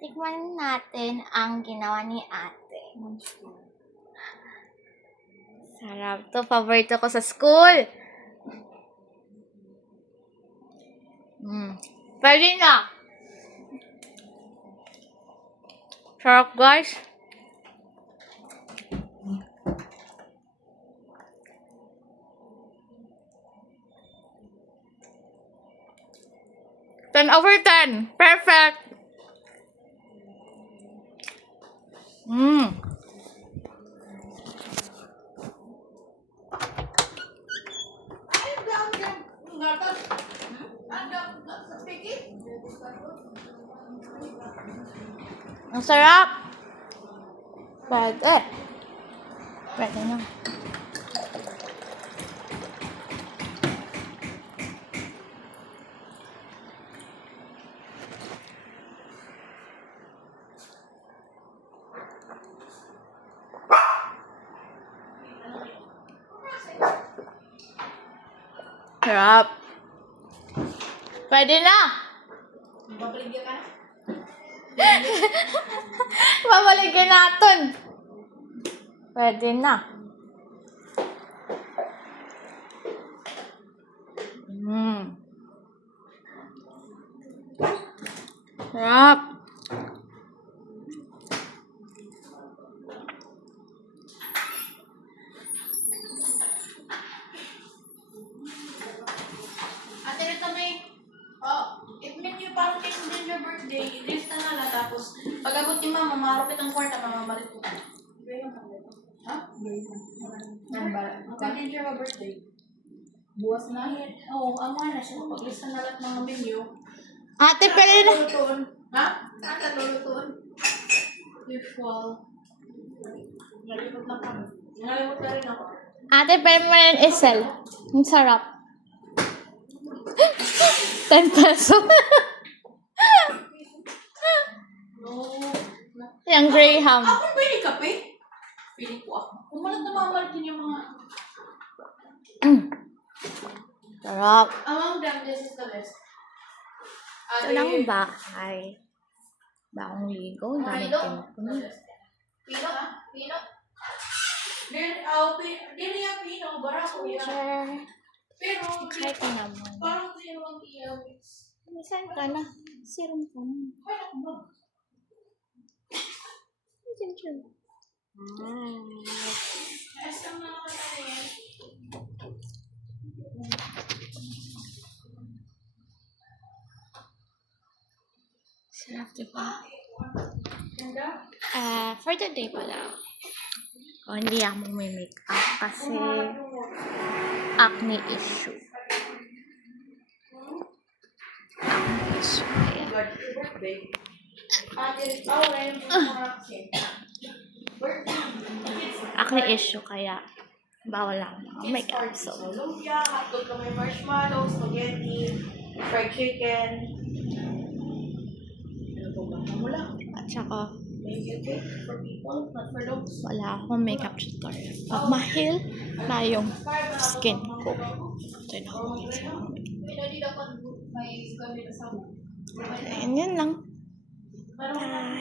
Tikman natin ang ginawa ni ate. Sarap to. Paborito ko sa school. Pwede na. Sarap, guys. Ten over 10. Perfect. Ang sarap. Pwede. Pwede na. Sarap. Pwede na. Babaligyan ka na? Babaligyan natin. Pwede na. Sarap. Ate, ito may... it mean yung parang din your birthday, ilista na lang tapos pag abot ni mama, marupit ang kwarta, mamamalit ko. Ha? Pag din your birthday. Buwas na yan. Oo, ama na siya. Paglista na lang mga menu. Ate, pwede na. Lulutuin. Ha? Ate, lulutuin. Usual. Ngalimot na kami. Ngalimot na rin ako. Ate, pwede mo na isel. Ang sarap. 10 pesos. No. Yung Graham. Ako pwede kape? Pili ko ako. Kumalat na mamalit din yung mga... Sarap. Among them, this is the best. Ito lang bahay. Bagong ligo. Daming timpon. Pino ha? Pino? Dili yung pino. Baraso yan. Sure. Pero, Try ko naman. parang pino ang iyaw. Saan ka na? Serum ka na. Ay, ako ba? Diyan. Ayos lang na ako tayo yan. Sarap, diba? Ganda? For today pala. Hindi ako may make-up kasi acne issue. Acne issue. Kaya. Birthday. Ate, wala yung mga Acne issue kaya bawal lang make-up. So, lumpia, hotdog na may marshmallow, spaghetti, fried chicken. Ano po ba? Wala. at saka Make it cake for people, not for dogs. wala akong makeup tutorial. Pag mahil na yung skin ko. Ito na ako. Hindi dapat may gamit sa Ayan, yun lang. Bye!